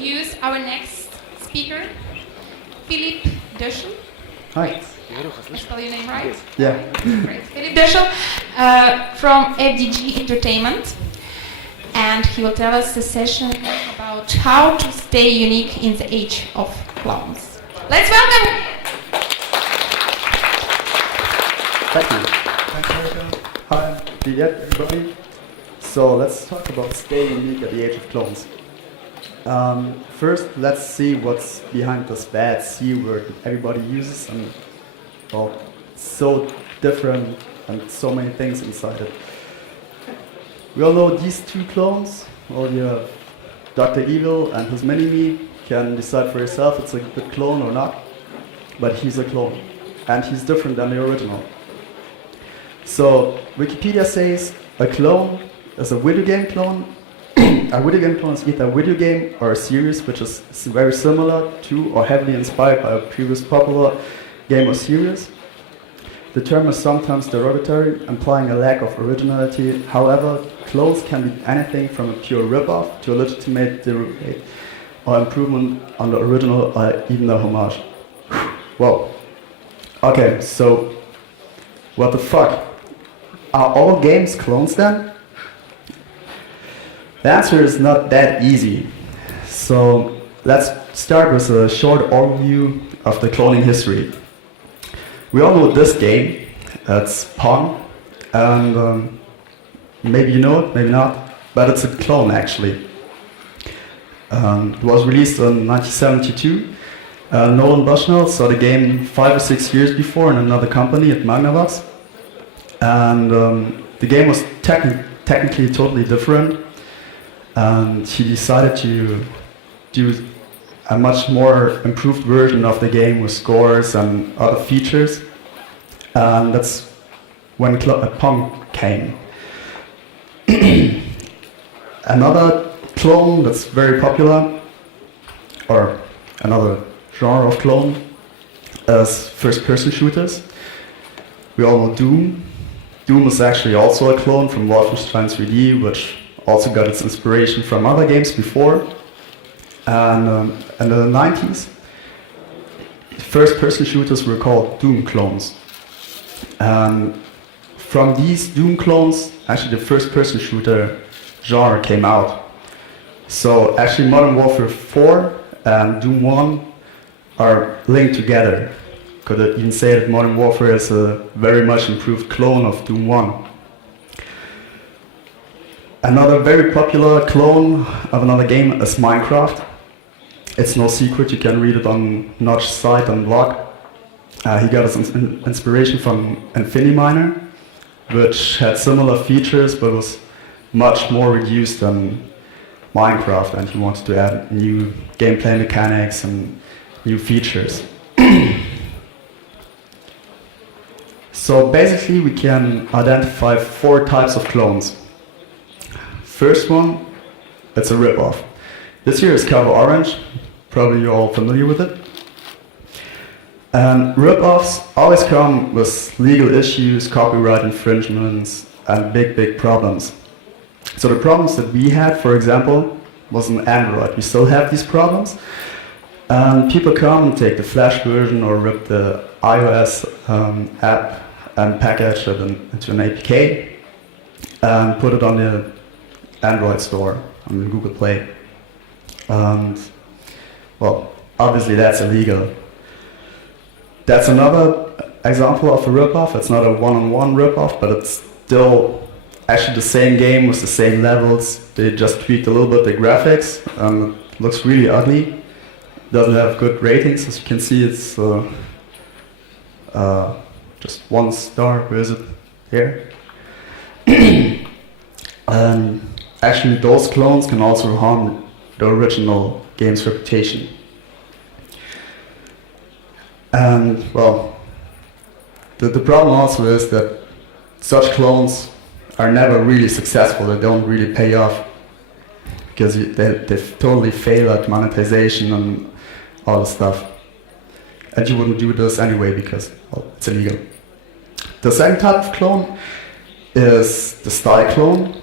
introduce our next speaker, Philipp Döschl. Hi. I spell your name right? Yeah. Great. Philipp Döschl from FDG Entertainment. And he will tell us a session about how to stay unique in the age of clones. Let's welcome him! Thank you. Hi, everybody. So let's talk about staying unique at the age of clones. First, let's see what's behind this bad C word that everybody uses, and well, so different and so many things inside it. We all know these two clones. Well, you have Dr. Evil and his mini-me. Can decide for yourself if it's a good clone or not, but he's a clone, and he's different than the original. So Wikipedia says a clone is a video game clone. A video game clone is either a video game or a series which is very similar to or heavily inspired by a previous popular game or series. The term is sometimes derogatory, implying a lack of originality. However, clones can be anything from a pure rip-off to a legitimate derivation or improvement on the original or even a homage. Whoa. Okay, so what the fuck? Are all games clones then? The answer is not that easy. So let's start with a short overview of the cloning history. We all know this game. It's Pong, and maybe you know it, maybe not, but it's a clone actually. It was released in 1972. Nolan Bushnell saw the game 5 or 6 years before in another company at Magnavox, and the game was technically totally different. And he decided to do a much more improved version of the game with scores and other features. And that's when Pong came. Another clone that's very popular, or another genre of clone, is first-person shooters. We all know Doom. Doom is actually also a clone from Wolfenstein 3D, which also got its inspiration from other games before. And in the 90s, first-person shooters were called Doom clones. And from these Doom clones, actually the first-person shooter genre came out. So actually Modern Warfare 4 and Doom 1 are linked together. Could even say that Modern Warfare is a very much improved clone of Doom 1. Another very popular clone of another game is Minecraft. It's no secret, you can read it on Notch's site and blog. He got his inspiration from Infiniminer, which had similar features but was much more reduced than Minecraft, and he wanted to add new gameplay mechanics and new features. So basically we can identify 4 types of clones. First one, it's a rip-off. This here is cover orange, probably you're all familiar with it. And rip-offs always come with legal issues, copyright infringements, and big problems. So the problems that we had, for example, was in Android. We still have these problems. And people come and take the Flash version or rip the iOS app and package it into an APK and put it on the Android store on Google Play. And, well, obviously that's illegal. That's another example of a ripoff. It's not a one-on-one ripoff, but it's still actually the same game with the same levels. They just tweaked a little bit the graphics, and it looks really ugly. Doesn't have good ratings, as you can see. It's just 1 star. Where is it? Here. Actually, those clones can also harm the original game's reputation. And, well, the problem also is that such clones are never really successful. They don't really pay off because they totally fail at monetization and all the stuff. And you wouldn't do this anyway because, well, it's illegal. The second type of clone is the style clone.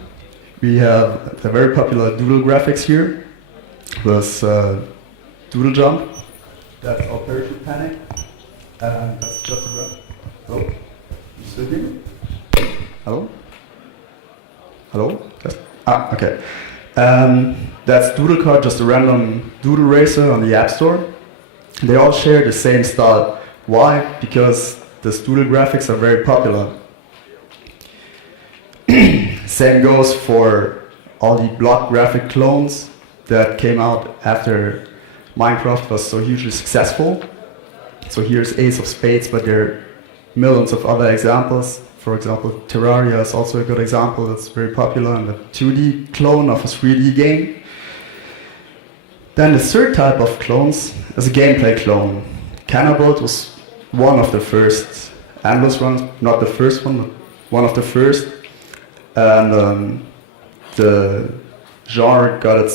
We have the very popular doodle graphics here. was Doodle Jump. That's Operation Panic. And that's just a run. Hello? You still hear me? Hello? Hello? Yes. Ah, okay. That's Doodle Card, just a random doodle racer on the App Store. They all share the same style. Why? Because the doodle graphics are very popular. Same goes for all the block graphic clones that came out after Minecraft was so hugely successful. So here's Ace of Spades, but there are millions of other examples. For example, Terraria is also a good example that's very popular and a 2D clone of a 3D game. Then the third type of clones is a gameplay clone. Cannibal was one of the first endless runs, not the first one, but one of the first. And the genre got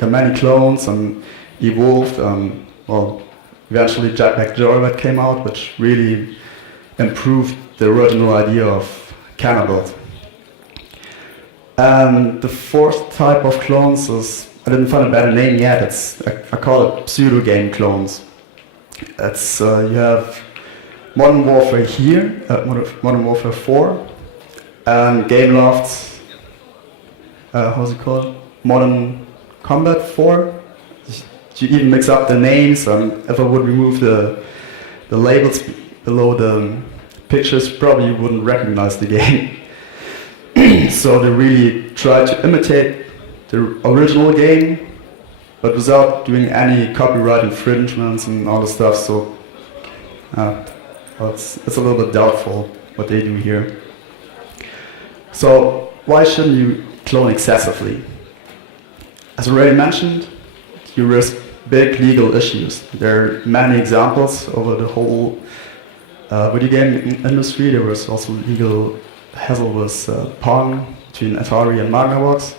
many clones and evolved. Well, eventually Jetpack Joyride came out, which really improved the original idea of Cannibal. And the fourth type of clones is, I didn't find a better name yet, I call it pseudo game clones. It's, you have Modern Warfare here, Modern Warfare 4, and Gameloft's, how's it called? Modern Combat 4. You even mix up the names. If I would remove the labels below the pictures, probably you wouldn't recognize the game. So they really try to imitate the original game, but without doing any copyright infringements and all the stuff. So well, it's a little bit doubtful what they do here. So why shouldn't you clone excessively? As already mentioned, you risk big legal issues. There are many examples over the whole video game industry. There was also legal hassle with Pong between Atari and Magnavox.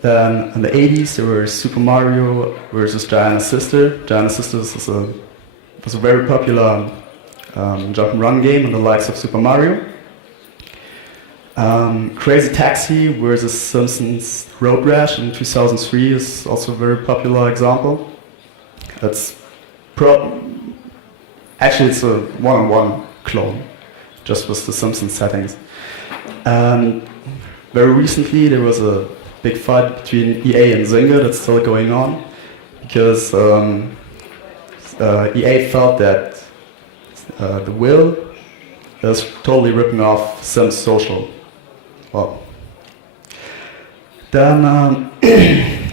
Then in the 80s there was Super Mario versus Giant Sister. Giant Sisters was a very popular jump and run game in the likes of Super Mario. Crazy Taxi versus Simpsons Road Rash in 2003 is also a very popular example. Actually it's a one-on-one clone, just with the Simpsons settings. Very recently there was a big fight between EA and Zynga that's still going on, because EA felt that the Will is totally ripping off Sims Social. Well, then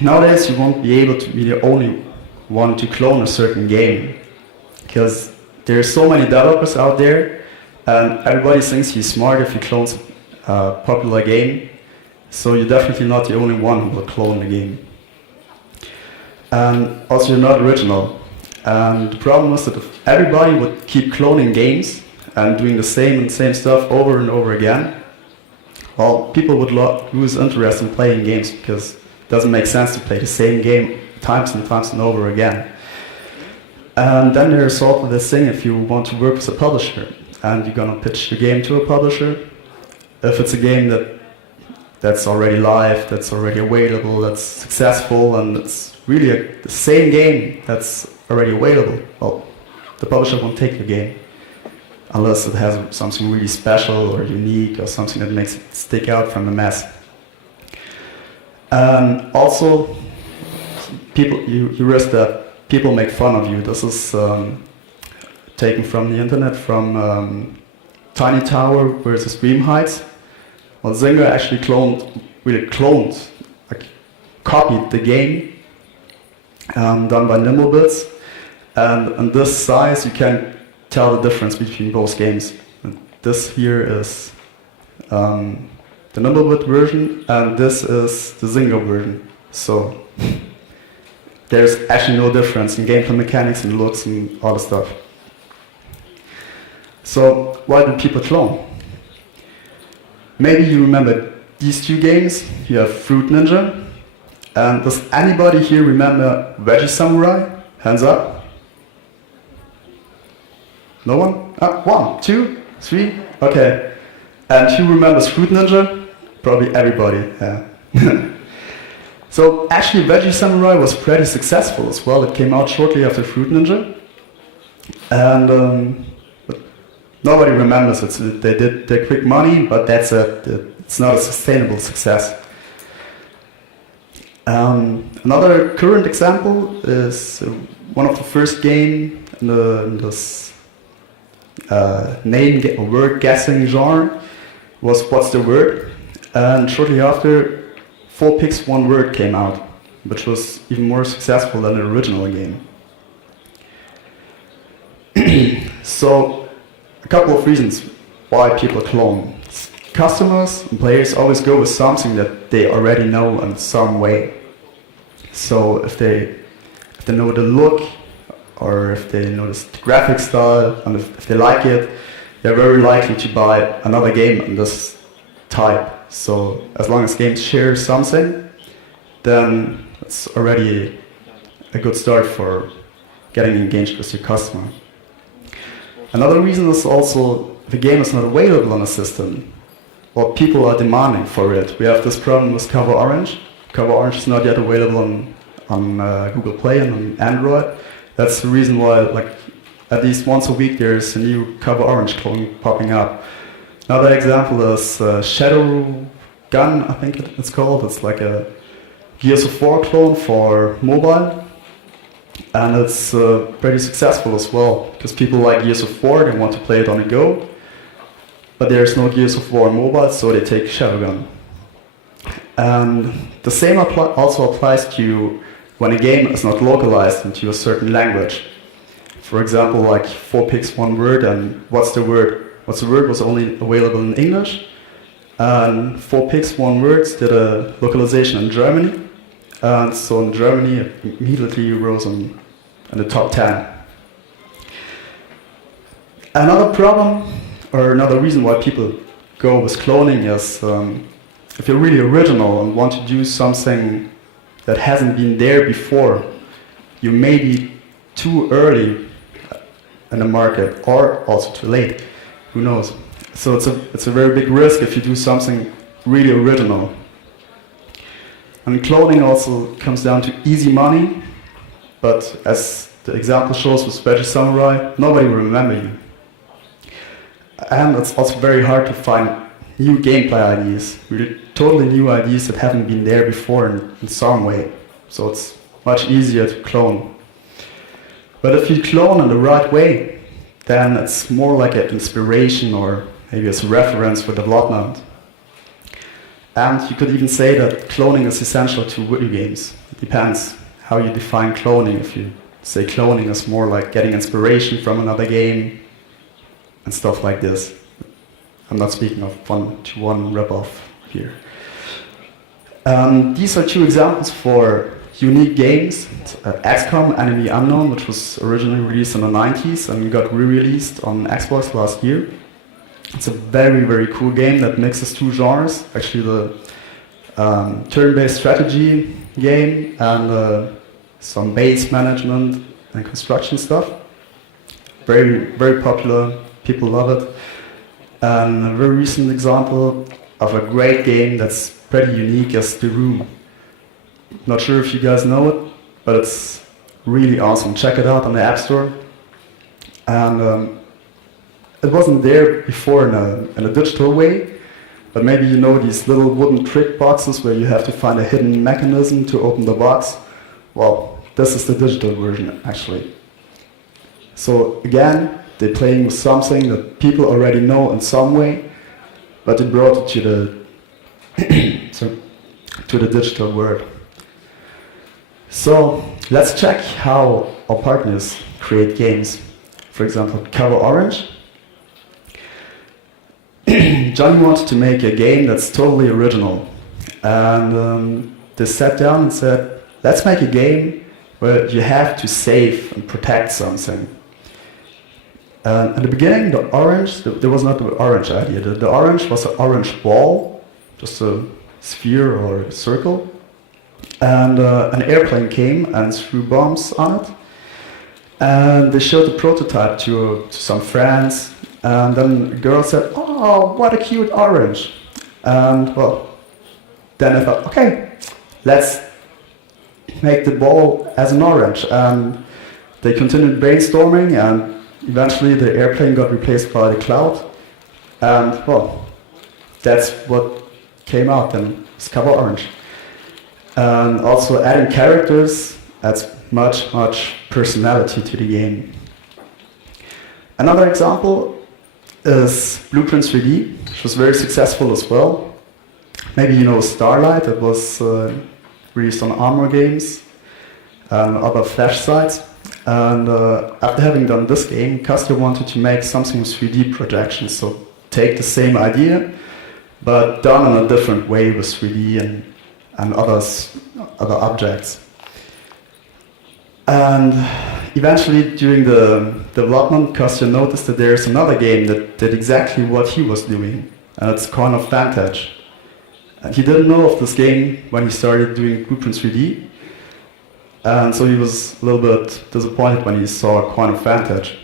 nowadays you won't be able to be the only one to clone a certain game, because there are so many developers out there, and everybody thinks he's smart if he clones a popular game. So you're definitely not the only one who will clone the game. And also you're not original. And the problem is that if everybody would keep cloning games and doing the same stuff over and over again, well, people would lose interest in playing games, because it doesn't make sense to play the same game times and times and over again. And then there's also this thing, if you want to work with a publisher and you're gonna pitch your game to a publisher, if it's a game that's already live, that's already available, that's successful, and it's really the same game that's already available, well, the publisher won't take your game unless it has something really special or unique or something that makes it stick out from the mass. Also, you risk that people make fun of you. This is taken from the internet, from Tiny Tower versus Dream Heights. Well, Zynga actually copied the game, done by Nimblebits, and in this size you can tell the difference between both games. And this here is the Nimblebit version, and this is the Zynga version. So there's actually no difference in gameplay mechanics and looks and all the stuff. So why do people clone? Maybe you remember these two games. You have Fruit Ninja. And does anybody here remember Veggie Samurai? Hands up. No one? 1, 2, 3. Okay. And who remembers Fruit Ninja? Probably everybody. Yeah. So actually Veggie Samurai was pretty successful as well. It came out shortly after Fruit Ninja. And but nobody remembers it. So they did their quick money, but that's it. It's not a sustainable success. Another current example is one of the first game in this name or word guessing genre was What's the Word? And shortly after, 4 Pigs 1 Word came out, which was even more successful than the original game. So, a couple of reasons why people clone. Customers and players always go with something that they already know in some way. So if they know the look, or if they know the graphic style, and if they like it, they're very likely to buy another game in this type. So as long as games share something, then it's already a good start for getting engaged with your customer. Another reason is also the game is not available on the system, or people are demanding for it. We have this problem with Cover Orange. Cover Orange is not yet available on Google Play and on Android. That's the reason why, like, at least once a week there's a new Cover Orange clone popping up. Another example is Shadow Gun, I think it's called. It's like a Gears of War clone for mobile. And it's pretty successful as well, because people like Gears of War, they want to play it on the go. But there's no Gears of War mobile, so they take Shadowgun. And the same also applies to when a game is not localized into a certain language. For example, like 4 Pigs 1 Word and What's the Word? What's the Word was only available in English. And 4 Pigs 1 Words did a localization in Germany. And so in Germany, it immediately rose in the top 10. Another problem, or another reason why people go with cloning is if you're really original and want to do something that hasn't been there before, you may be too early in the market or also too late. Who knows? So it's a very big risk if you do something really original. And cloning also comes down to easy money, but as the example shows with Veggie Samurai, nobody will remember you. And it's also very hard to find new gameplay ideas, really totally new ideas that haven't been there before in some way. So it's much easier to clone. But if you clone in the right way, then it's more like an inspiration or maybe as a reference for development. And you could even say that cloning is essential to video games. It depends how you define cloning. If you say cloning is more like getting inspiration from another game and stuff like this. I'm not speaking of one-to-one rip-off here. These are 2 examples for unique games. XCOM Enemy Unknown, which was originally released in the 90s and got re-released on Xbox last year. It's a very, very cool game that mixes 2 genres. Actually, the turn-based strategy game and some base management and construction stuff. Very, very popular. People love it. And a very recent example of a great game that's pretty unique is The Room. Not sure if you guys know it, but it's really awesome. Check it out on the App Store. And it wasn't there before in a digital way, but maybe you know these little wooden trick boxes where you have to find a hidden mechanism to open the box. Well, this is the digital version, actually. So again, they're playing with something that people already know in some way, but they brought it to the digital world. So let's check how our partners create games. For example, Cover Orange. Johnny wanted to make a game that's totally original. And they sat down and said, let's make a game where you have to save and protect something. In the beginning, the orange, there was not the orange idea. The orange was an orange ball, just a sphere or a circle. And an airplane came and threw bombs on it. And they showed the prototype to some friends. And then a girl said, oh, what a cute orange. And well, then I thought, okay, let's make the ball as an orange. And they continued brainstorming, and eventually the airplane got replaced by the cloud. And well, that's what came out and it's cover orange. And also adding characters adds much personality to the game. Another example is Blueprint 3D, which was very successful as well. Maybe you know Starlight, it was released on Armor Games and other Flash sites. And after having done this game, Casio wanted to make something with 3D projections, so take the same idea, but done in a different way with 3D and other objects. And eventually, during the development, Casio noticed that there's another game that did exactly what he was doing, and it's Coin of Vantage. And he didn't know of this game when he started doing Blueprint 3D, and so he was a little bit disappointed when he saw Coin of Vantage.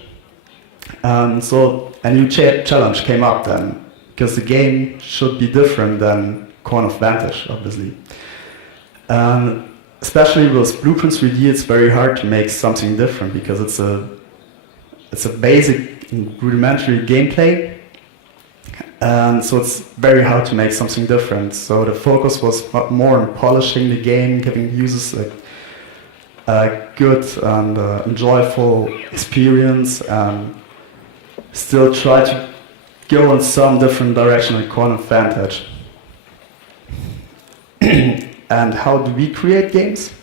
And so a new challenge came up then, because the game should be different than Coin of Vantage, obviously. And especially with Blueprint 3D, it's very hard to make something different because it's a basic rudimentary gameplay, and so it's very hard to make something different. So the focus was more on polishing the game, giving users a good and enjoyable experience, and still try to go in some different direction with Coin of Vantage. And how do we create games?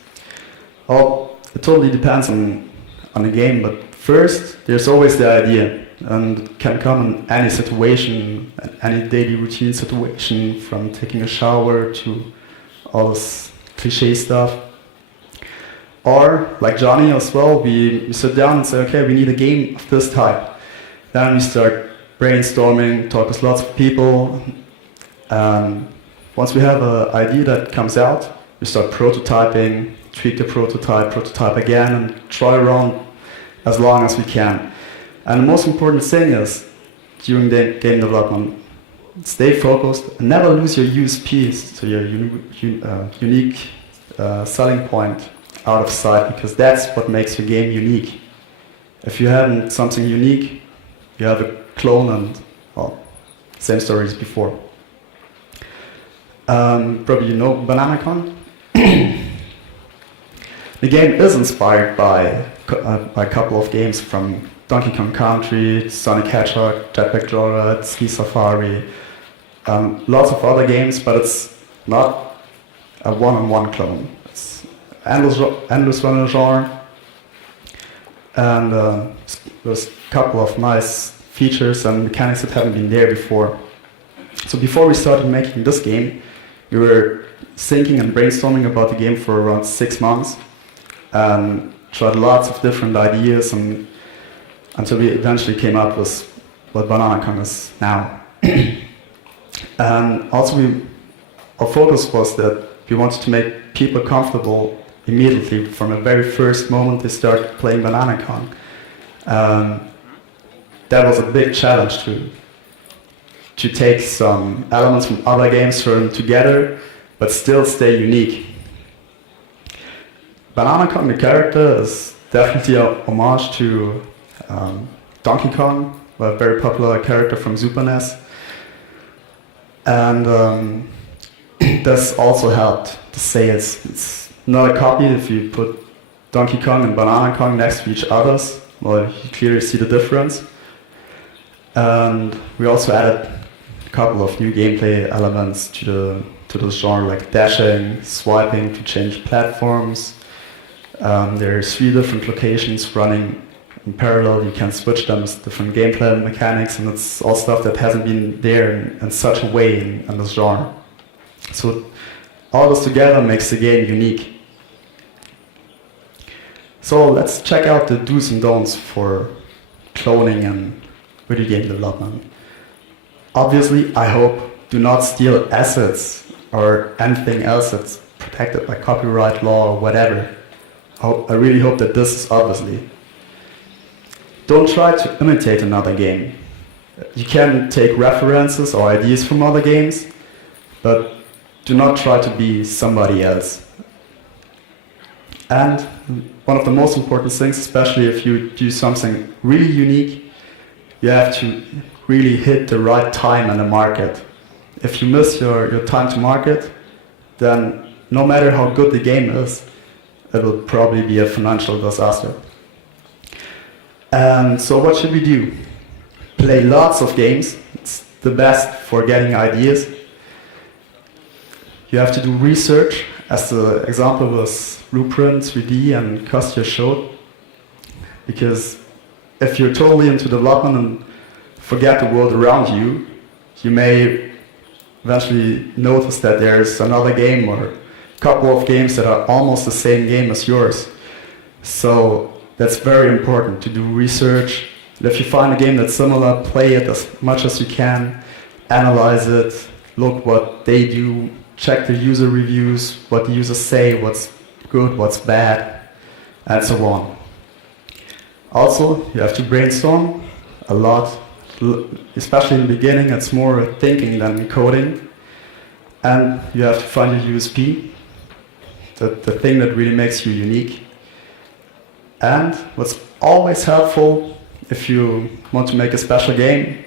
Well, it totally depends on the game, but first there's always the idea, and it can come in any situation, any daily routine situation, from taking a shower to all this cliche stuff. Or, like Johnny as well, we sit down and say, okay, we need a game of this type. Then we start brainstorming, talk with lots of people, and once we have an idea that comes out, we start prototyping, tweak the prototype again, and try around as long as we can. And the most important thing is, during the game development, stay focused and never lose your USPs, so your unique selling point, out of sight, because that's what makes your game unique. If you haven't something unique, you have a clone and, well, same story as before. Probably you know BananaCon. The game is inspired by a couple of games from Donkey Kong Country, Sonic Hedgehog, Jetpack Joyride, Ski Safari, lots of other games, but it's not a one-on-one clone. It's endless runner genre, and there's a couple of nice features and mechanics that haven't been there before. So before we started making this game, we were thinking and brainstorming about the game for around 6 months, and tried lots of different ideas, and until we eventually came up with what BananaCon is now. And also our focus was that we wanted to make people comfortable immediately from the very first moment they start playing BananaCon. That was a big challenge to take some elements from other games, throw them together, but still stay unique. BananaCon, the character, is definitely a homage to Donkey Kong, a very popular character from Super NES. And this also helped the sales. It's not a copy. If you put Donkey Kong and BananaCon next to each other, well, you clearly see the difference. And we also added a couple of new gameplay elements to the genre, like dashing, swiping to change platforms. There's 3 different locations running in parallel. You can switch them with different gameplay mechanics, and it's all stuff that hasn't been there in such a way in this genre. So all this together makes the game unique. So let's check out the do's and don'ts for cloning and video game development. Obviously, I hope, do not steal assets or anything else that's protected by copyright law or whatever. I really hope that this is obviously. Don't try to imitate another game. You can take references or ideas from other games, but do not try to be somebody else. And one of the most important things, especially if you do something really unique, you have to really hit the right time in the market. If you miss your time to market, then no matter how good the game is, it will probably be a financial disaster. And so what should we do? Play lots of games. It's the best for getting ideas. You have to do research, as the example was Blueprint, 3D, and Kostya showed. Because if you're totally into development and forget the world around you, you may eventually notice that there's another game or a couple of games that are almost the same game as yours. So that's very important to do research. And if you find a game that's similar, play it as much as you can, analyze it, look what they do, check the user reviews, what the users say, what's good, what's bad, and so on. Also, you have to brainstorm a lot, especially in the beginning. It's more thinking than coding. And you have to find your USP, the thing that really makes you unique. And what's always helpful if you want to make a special game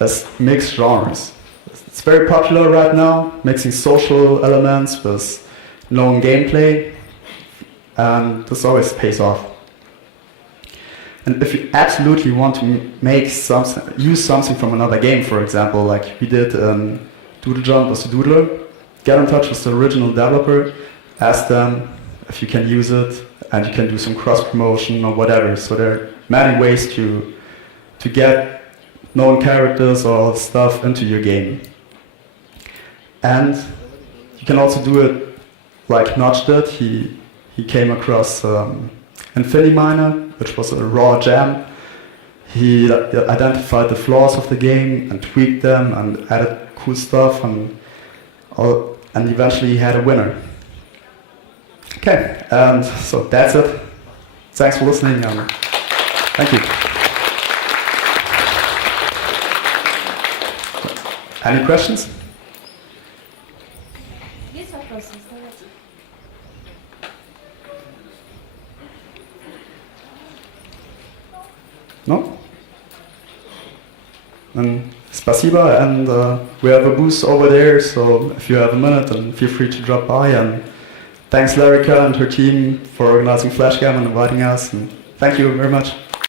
is mix genres. It's very popular right now, mixing social elements with known gameplay, and this always pays off. And if you absolutely want to make something, use something from another game, for example, like we did Doodle Jump with the Doodler, get in touch with the original developer, ask them if you can use it, and you can do some cross-promotion or whatever. So there are many ways to get known characters or stuff into your game. And you can also do it like Notch did. He came across Infiniminer, which was a raw gem. He identified the flaws of the game and tweaked them and added cool stuff, and eventually he had a winner. Okay, and so that's it. Thanks for listening, and thank you. Any questions? No? Then spasiba, and we have a booth over there, so if you have a minute, then feel free to drop by. And thanks Larika and her team for organizing FlashGAMM and inviting us, and thank you very much.